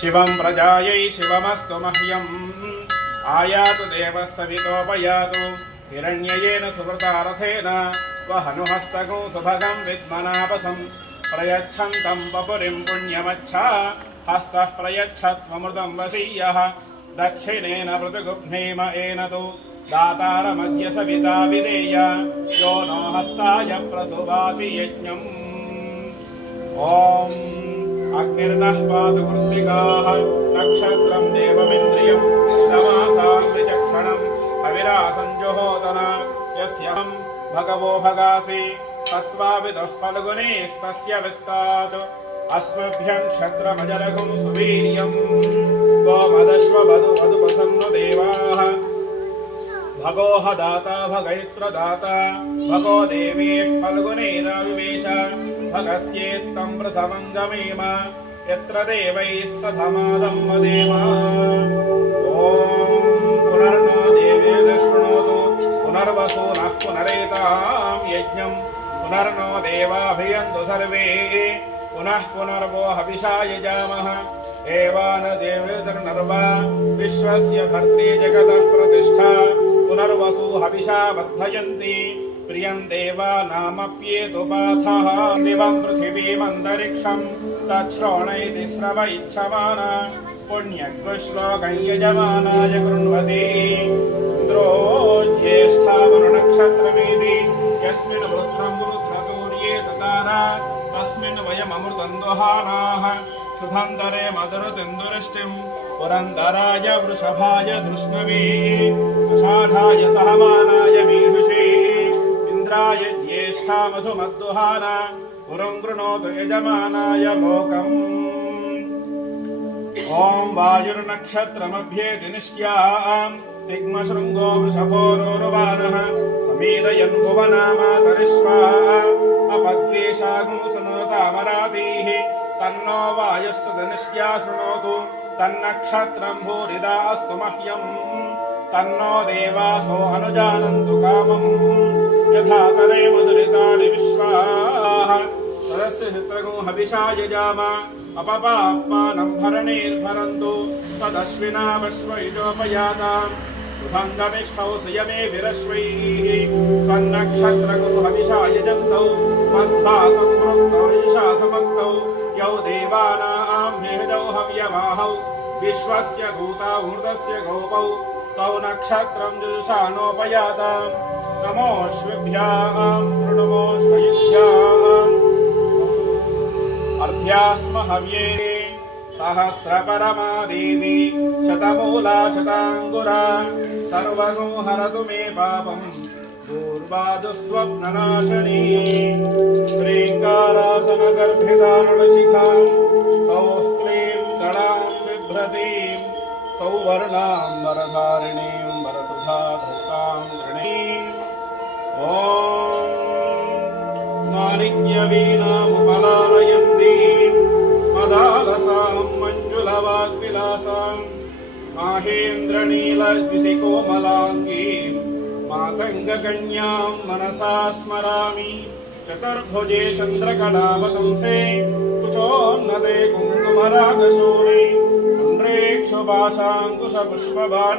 शिवं प्रजायै शिवमस्तु मह्यम् आयातु देवः सवितोपयातु हिरण्ययेन सुवृतारथेन स्वहनुहस्तगं सुभगं विद्मनापसं प्रयच्छन्तं पपुरिं पुण्यमच्छा हस्तः प्रयच्छत्वमृतं वसीयः दक्षिणेन पृथुगुह्नेम एन तु दातारमद्य सविता विदेय यो नो हस्ताय प्रसुवाति यज्ञम् ॐ अग्निर्नः पातु कृत्तिकाः नक्षत्रं देवमिन्द्रियं तमासां विचक्षणं हविरासञ्जुहोदन यस्यहं भगवो भगासि तत्त्वाविदः फल्गुनेस्तस्य वित्तात् अस्मभ्यं क्षत्रमजरगुं सुवीर्यं गोमदश्ववधुवधुपसन्नु देवाः भगोह दाता भगैत्रदाता भगो देवीः फल्गुनेराविवेश भगस्येत्तं प्रसमङ्गमेम यत्र देवैः सधमादं वदेम ॐ पुनर्नो देवेद शृणोतु पुनर्वसो नः पुनरेतां यज्ञं पुनर्नो देवाभियन्तु सर्वे पुनः पुनर्वो हविषा यजामः एवान देवेतर्नर्वा विश्वस्य भर्त्री जगतः प्रतिष्ठा पुनर्वसु हविषा वर्धयन्ति प्रियं देवानामप्येतु पाथः दिवं पृथिवीमन्तरिक्षं तच्छ्रोणयति श्रवयिच्छमान पुण्यश्लोकं यजमानाय कृण्वति इन्द्रो ज्येष्ठावरुणनक्षत्रमेति यस्मिन् वृत्रं वृत्रतूर्ये ततारा तस्मिन् वयममृतं दुहानाः सुधन्तरे मधुरतिन्दुरिष्टिं पुरन्दराय वृषभाय धृष्णवे षाढाय सहमानाय मीढुषे इन्द्राय ज्येष्ठा मधुमद्दुहाना पुरं कृणोतु यजमानाय लोकम् ॐ वायुर्नक्षत्रमभ्येति निश्यां तिग्मशृङ्गो वृषभोरोरुवानः समीरयन् भुवनामातरिष्वा अपद्वेषागुं सुनोतामरातीः तन्नो वायुस्सुतनिश्या शृणोतु तन्नक्षत्रं भूरिदा अस्तु मह्यम् तन्नो देवासो अनुजानन्तु कामम् यथा तरे मधुरितानि विश्वाः सदस्य चित्रगो हविषा यजाम अपपात्मानं भरणेर्भरन्तु तदश्विना वश्वैजोपयाताम् शुभङ्गमिष्ठौ संयमे विरश्वैः स्वन्नक्षत्रगो हविषा यजन्तौ मध्वा सम्पृक्तौ ईशा समक्तौ यौ देवानां भेदौ हव्यवाहौ विश्वस्य दूता ऊर्ध्वस्य गोपौ तौ नक्षत्रं जुषाणोपयाताम् नमोऽश्विभ्यां कृणुमोऽश्वयुभ्याम् अर्ध्यास्म हव्ये सहस्रपरमा देवी शतमूला शताङ्कुरा सर्वगो हरतु मे पापम् दूर्वादुस्वप्ननाशनी श्रीङ्गारासनगर्भितारुणशिखां सौः क्लीं कलां बिभ्रतीं सौवर्णां वरधारिणीं वरसुधाधृतां गृणीम् ॐ माणिक्यवीणामुपलालयन्तीं मदालसां मञ्जुलवाग्विलासां माहेन्द्रनीलद्युतिकोमलाङ्गीं मातङ्गकन्यां मनसा स्मरामि चतुर्भुजे चन्द्रकलावतंसे कुचोन्नते कुङ्कुमरागशोणे पुण्ड्रेक्षुभाषाङ्कुशपुष्पबाण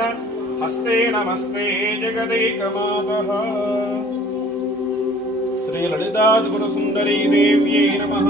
हस्ते नमस्ते जगदेकमातः श्रीललिताद्गुरुसुन्दरी देव्यै नमः।